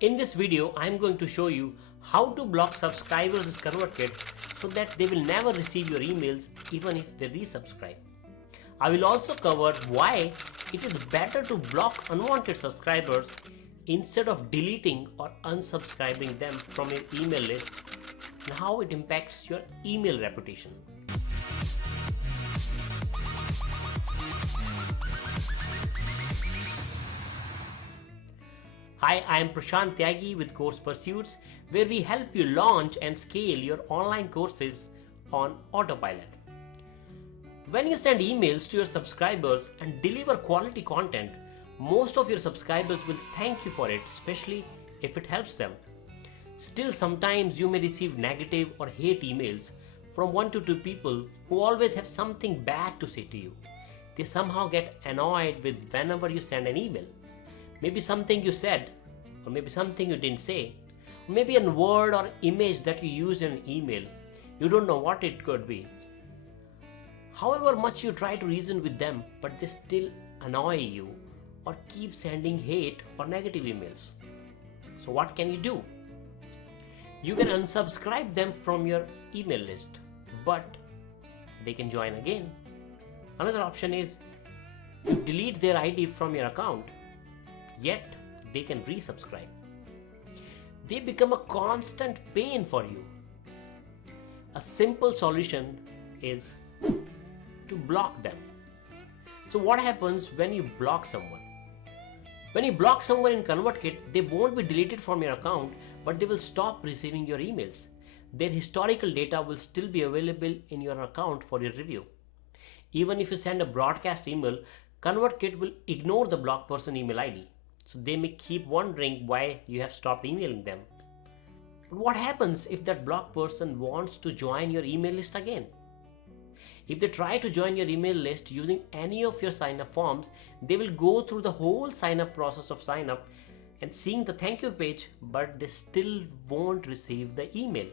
In this video, I am going to show you how to block subscribers with Convertkit so that they will never receive your emails even if they resubscribe. I will also cover why it is better to block unwanted subscribers instead of deleting or unsubscribing them from your email list and how it impacts your email reputation. Hi, I am Prashant Tyagi with CoursePursuits, where we help you launch and scale your online courses on autopilot. When you send emails to your subscribers and deliver quality content, most of your subscribers will thank you for it, especially if it helps them. Still, sometimes you may receive negative or hate emails from 1 to 2 people who always have something bad to say to you. They somehow get annoyed with whenever you send an email. Maybe something you said, or maybe something you didn't say, or maybe a word or image that you used in an email. You don't know what it could be. However much you try to reason with them, but they still annoy you or keep sending hate or negative emails. So what can you do? You can unsubscribe them from your email list, but they can join again. Another option is to delete their ID from your account, yet they can resubscribe. They become a constant pain for you. A simple solution is to block them. So what happens when you block someone? When you block someone in Convertkit, they won't be deleted from your account, but they will stop receiving your emails. Their historical data will still be available in your account for your review. Even if you send a broadcast email, Convertkit will ignore the blocked person email ID. So they may keep wondering why you have stopped emailing them. But what happens if that blocked person wants to join your email list again? If they try to join your email list using any of your sign-up forms, they will go through the whole sign-up process of sign-up and seeing the thank you page, but they still won't receive the email.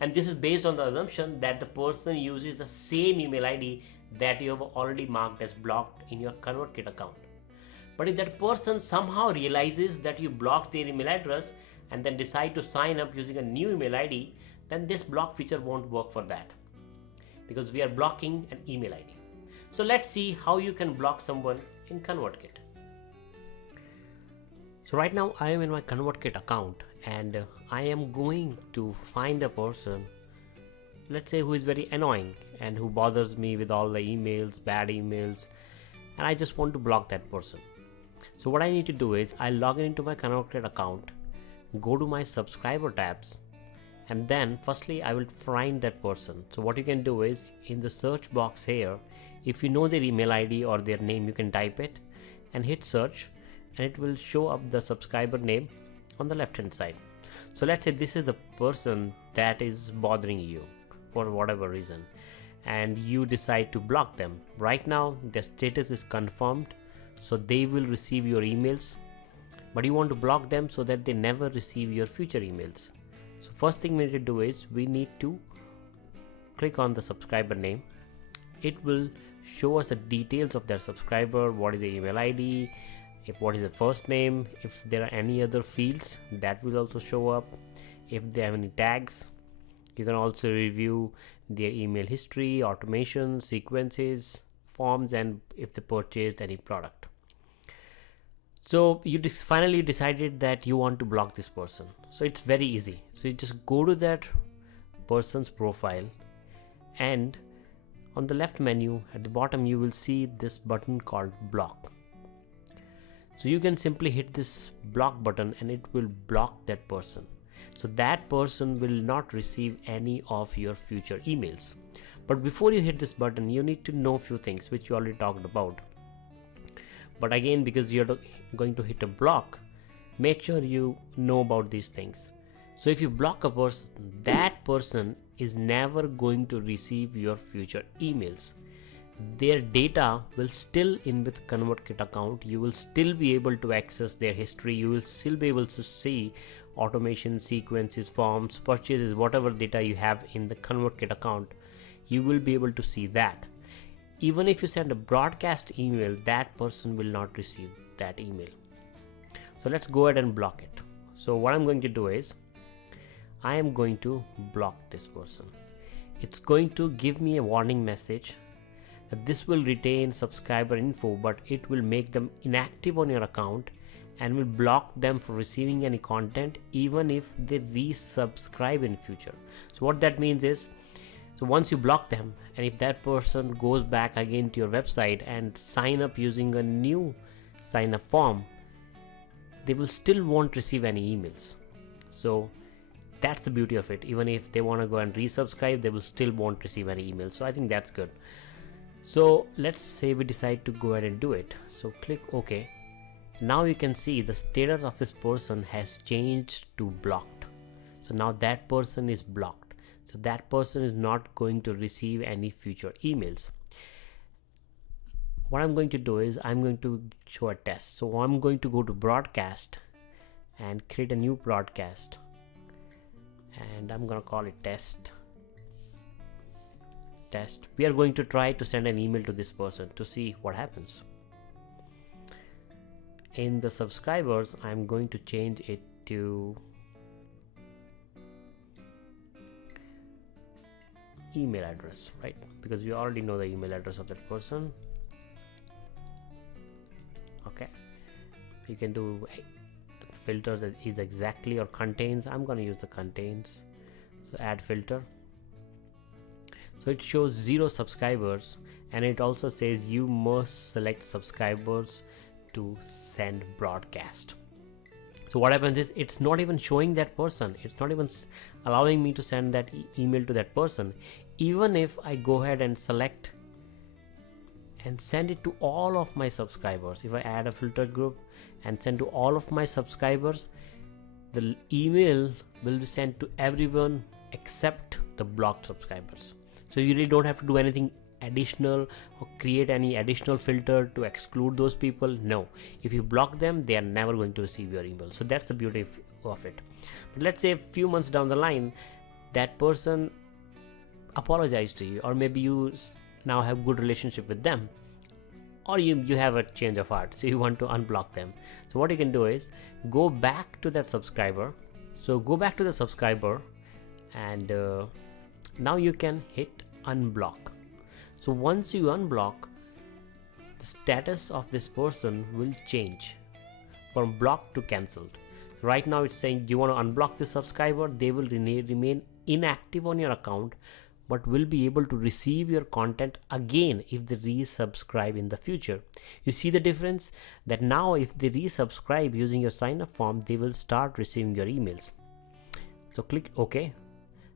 And this is based on the assumption that the person uses the same email ID that you have already marked as blocked in your Convertkit account. But if that person somehow realizes that you blocked their email address and then decide to sign up using a new email ID, then this block feature won't work for that, because we are blocking an email ID. So let's see how you can block someone in Convertkit. So right now I am in my Convertkit account and I am going to find a person, let's say, who is very annoying and who bothers me with all the emails, bad emails, and I just want to block that person. So what I need to do is I log into my Convertkit account, go to my subscriber tabs, and then firstly I will find that person. So what you can do is in the search box here, if you know their email ID or their name, you can type it and hit search and it will show up the subscriber name on the left hand side. So let's say this is the person that is bothering you for whatever reason and you decide to block them. Right now their status is confirmed, so they will receive your emails, but you want to block them so that they never receive your future emails. So first thing we need to do is we need to click on the subscriber name. It will show us the details of their subscriber, what is the email ID, what is the first name, if there are any other fields that will also show up, if they have any tags. You can also review their email history, automation, sequences, forms, and if they purchased any product. So you finally decided that you want to block this person. So it's very easy. So you just go to that person's profile and on the left menu at the bottom you will see this button called block. So you can simply hit this block button and it will block that person. So that person will not receive any of your future emails. But before you hit this button, you need to know a few things which you already talked about. But again, because you're going to hit a block, make sure you know about these things. So if you block a person, that person is never going to receive your future emails. Their data will still in with Convertkit account. You will still be able to access their history. You will still be able to see automation, sequences, forms, purchases, whatever data you have in the Convertkit account. You will be able to see that. Even if you send a broadcast email, that person will not receive that email. So let's go ahead and block it. So what I'm going to do is I am going to block this person. It's going to give me a warning message that this will retain subscriber info, but it will make them inactive on your account and will block them for receiving any content even if they resubscribe in future. So what that means is, so once you block them, and if that person goes back again to your website and sign up using a new sign up form, they will still won't receive any emails. So that's the beauty of it. Even if they want to go and resubscribe, they will still won't receive any emails. So I think that's good. So let's say we decide to go ahead and do it. So click OK. Now you can see the status of this person has changed to blocked. So now that person is blocked. So that person is not going to receive any future emails. What I'm going to do is I'm going to show a test. So I'm going to go to broadcast and create a new broadcast. And I'm going to call it test. We are going to try to send an email to this person to see what happens. In the subscribers, I'm going to change it to email address, right? Because we already know the email address of that person. Okay, you can do filters that is exactly or contains. I'm going to use the contains. So add filter. So it shows 0 subscribers, and it also says you must select subscribers to send broadcast. So what happens is it's not even showing that person. It's not even allowing me to send that email to that person. Even if I go ahead and select and send it to all of my subscribers, if I add a filter group and send to all of my subscribers, the email will be sent to everyone except the blocked subscribers. So you really don't have to do anything additional or create any additional filter to exclude those people. No, if you block them, they are never going to receive your email. So that's the beauty of it. But let's say a few months down the line, that person apologized to you, or maybe you now have good relationship with them, or you have a change of heart, so you want to unblock them. So what you can do is go back to that subscriber. So go back to the subscriber, and now you can hit unblock. So once you unblock, the status of this person will change from blocked to cancelled. So right now it's saying you want to unblock this subscriber. They will remain inactive on your account, but will be able to receive your content again if they resubscribe in the future. You see the difference? That now if they resubscribe using your sign up form, they will start receiving your emails. So click OK.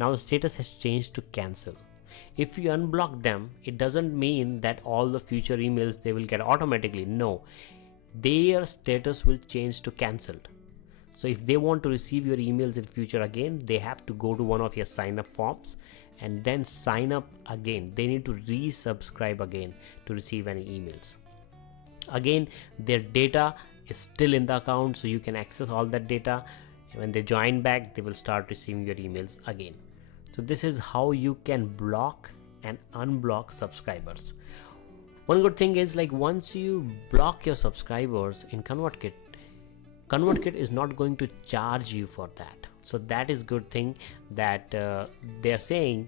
Now the status has changed to cancel. If you unblock them, it doesn't mean that all the future emails they will get automatically. No, their status will change to cancelled. So if they want to receive your emails in future again, they have to go to one of your sign up forms and then sign up again. They need to resubscribe again to receive any emails. Again, their data is still in the account, so you can access all that data. When they join back, they will start receiving your emails again. So this is how you can block and unblock subscribers. One good thing is, like, once you block your subscribers in ConvertKit is not going to charge you for that. So that is good thing that they're saying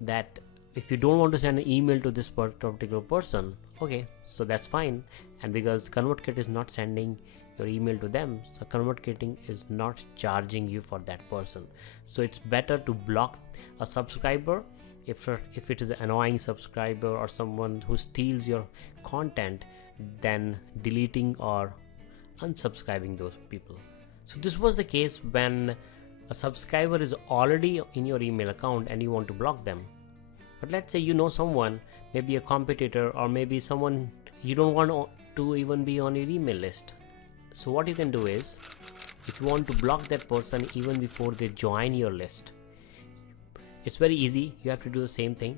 that if you don't want to send an email to this particular person, okay, so that's fine. And because ConvertKit is not sending your email to them, so ConvertKit is not charging you for that person. So it's better to block a subscriber if it is an annoying subscriber or someone who steals your content than deleting or unsubscribing those people. So this was the case when a subscriber is already in your email account and you want to block them. But let's say you know someone, maybe a competitor, or maybe someone you don't want to even be on your email list. So what you can do is, if you want to block that person even before they join your list, it's very easy. You have to do the same thing.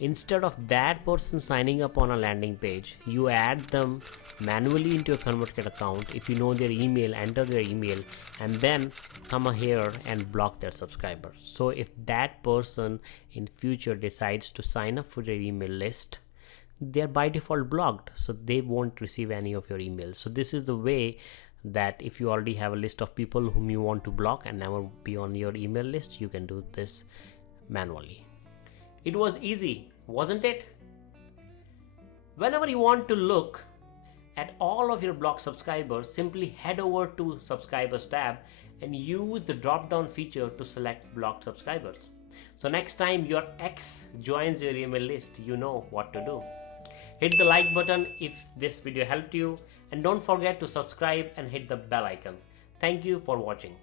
Instead of that person signing up on a landing page, you add them manually into your ConvertKit account. If you know their email, enter their email, and then come here and block their subscribers. So if that person in future decides to sign up for your email list, they're by default blocked, so they won't receive any of your emails. So this is the way that if you already have a list of people whom you want to block and never be on your email list, you can do this manually. It was easy, wasn't it? Whenever you want to look at all of your blocked subscribers, simply head over to Subscribers tab and use the drop down feature to select blocked subscribers. So next time your ex joins your email list, you know what to do. Hit the like button if this video helped you, and don't forget to subscribe and hit the bell icon. Thank you for watching.